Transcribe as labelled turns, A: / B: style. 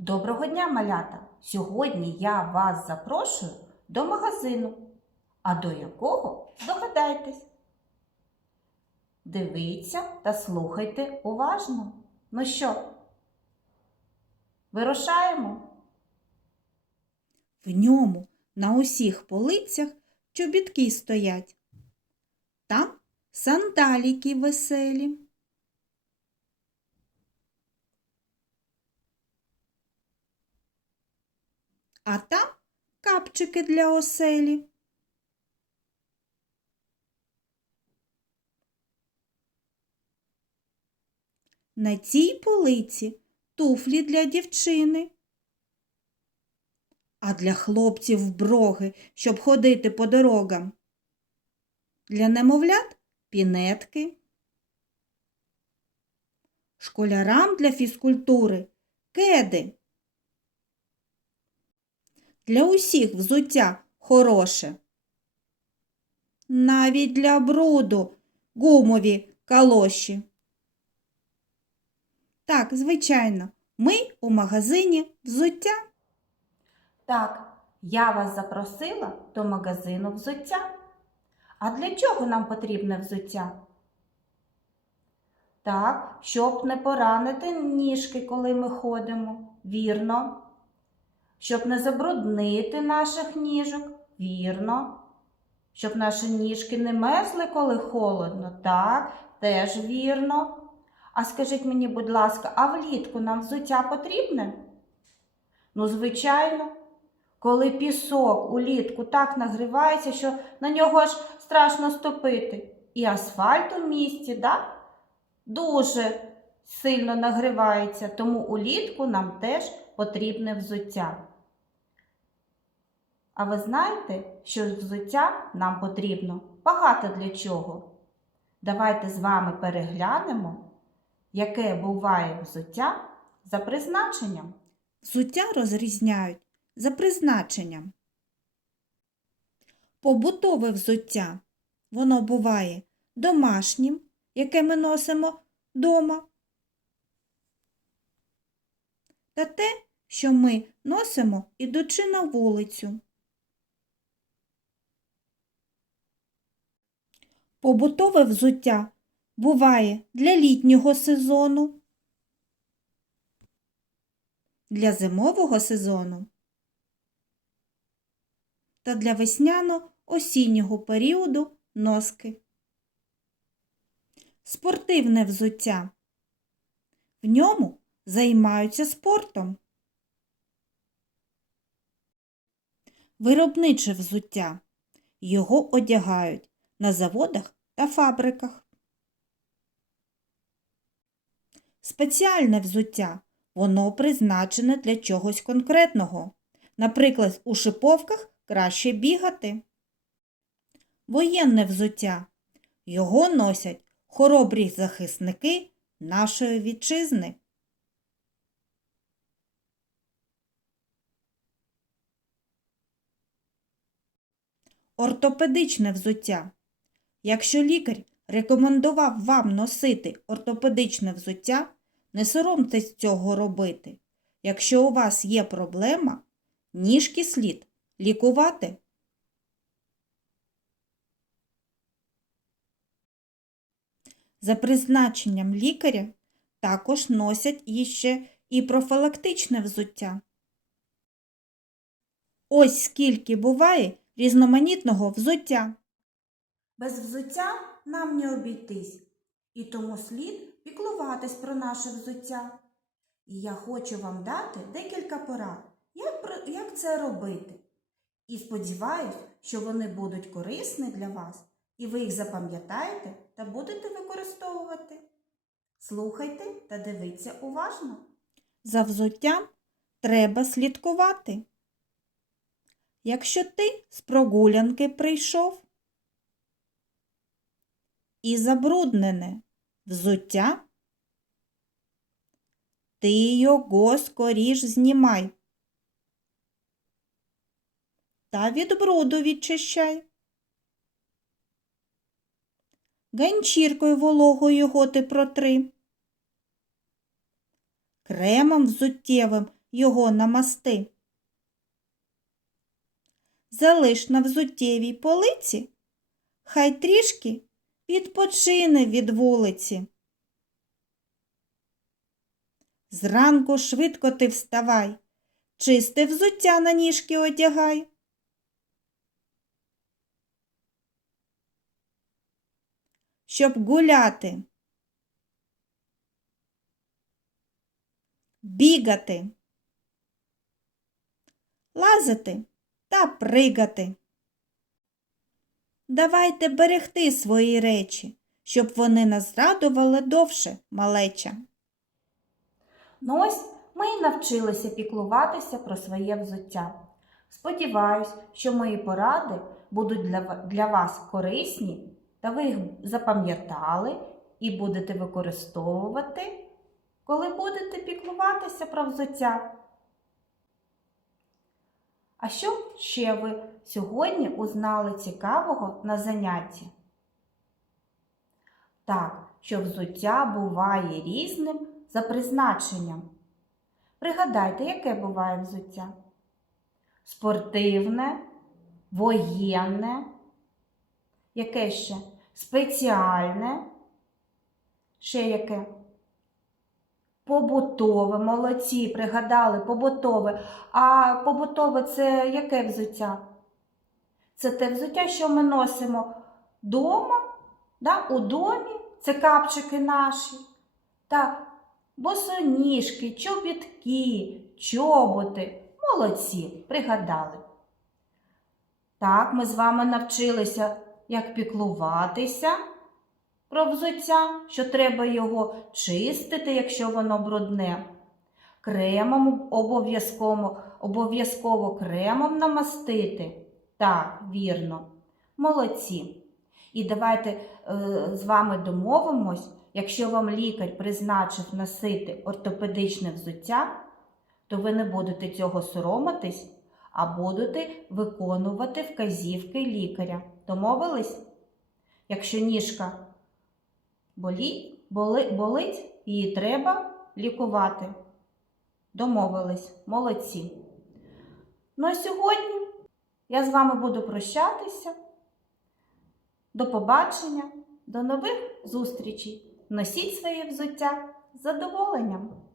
A: Доброго дня, малята! Сьогодні я вас запрошую до магазину. А до якого догадайтесь. Дивіться та слухайте уважно. Ну що, вирушаємо?
B: В ньому на усіх полицях чобітки стоять. Там сандаліки веселі. А там капчики для оселі. На цій полиці туфлі для дівчини. А для хлопців броги, щоб ходити по дорогам. Для немовлят пінетки. Школярам для фізкультури кеди. Для усіх взуття хороше. Навіть для бруду гумові калоші. Так, звичайно, ми у магазині взуття.
A: Так, я вас запросила до магазину взуття. А для чого нам потрібне взуття? Так, щоб не поранити ніжки, коли ми ходимо. Вірно. Щоб не забруднити наших ніжок. Вірно. Щоб наші ніжки не мерзли, коли холодно. Так, теж вірно. А скажіть мені, будь ласка, а влітку нам взуття потрібне? Ну, звичайно. Коли пісок улітку так нагрівається, що на нього аж страшно ступити. І асфальт у місті, да? дуже сильно нагрівається, тому улітку нам теж потрібне взуття. А ви знаєте, що взуття нам потрібно багато для чого? Давайте з вами переглянемо, яке буває взуття за призначенням.
B: Взуття розрізняють за призначенням. Побутове взуття. Воно буває домашнім, яке ми носимо дома. Та те, що ми носимо, ідучи на вулицю. Побутове взуття буває для літнього сезону, для зимового сезону та для весняно-осіннього періоду носки. Спортивне взуття. В ньому займаються спортом. Виробниче взуття. Його одягають на заводах та фабриках. Спеціальне взуття. Воно призначене для чогось конкретного. Наприклад, у шиповках краще бігати. Воєнне взуття. Його носять хоробрі захисники нашої вітчизни. Ортопедичне взуття. Якщо лікар рекомендував вам носити ортопедичне взуття, не соромтесь цього робити. Якщо у вас є проблема, ніжки слід лікувати. За призначенням лікаря також носять іще і профілактичне взуття. Ось скільки буває різноманітного взуття.
A: Без взуття нам не обійтись, і тому слід піклуватись про наше взуття. І я хочу вам дати декілька порад, як, як це робити. І сподіваюсь, що вони будуть корисні для вас, і ви їх запам'ятаєте та будете використовувати. Слухайте та дивіться уважно.
B: За взуттям треба слідкувати. Якщо ти з прогулянки прийшов і забруднене взуття, ти його скоріш знімай та від бруду відчищай. Ганчіркою вологою його ти протри. Кремом взуттєвим його намасти. Залиш на взуттєвій полиці, хай трішки відпочине від вулиці. Зранку швидко ти вставай, чисте взуття на ніжки одягай. Щоб гуляти, бігати, лазити та пригати. Давайте берегти свої речі, щоб вони нас радували довше, малеча.
A: Ну ось ми і навчилися піклуватися про своє взуття. Сподіваюсь, що мої поради будуть для, для вас корисні, та ви їх запам'ятали і будете використовувати, коли будете піклуватися про взуття. А що ще ви сьогодні узнали цікавого на занятті? Так, що взуття буває різним за призначенням. Пригадайте, яке буває взуття? Спортивне, воєнне, яке ще? Спеціальне, ще яке? Побутове, молодці, пригадали, побутове. А побутове це яке взуття? Це те взуття, що ми носимо вдома, да, у домі, це капчики наші. Так, босоніжки, чобітки, чоботи. Молодці, пригадали. Так, ми з вами навчилися, як піклуватися про взуття, що треба його чистити, якщо воно брудне. Кремом обов'язково, обов'язково кремом намастити. Так, вірно. Молодці. І давайте е, з вами домовимось, якщо вам лікар призначив носити ортопедичне взуття, то ви не будете цього соромитись, а будете виконувати вказівки лікаря. Домовились? Якщо ніжка болі, боли, болить, її треба лікувати. Домовились, молодці. Ну а сьогодні я з вами буду прощатися. До побачення, до нових зустрічей. Носіть своє взуття з задоволенням!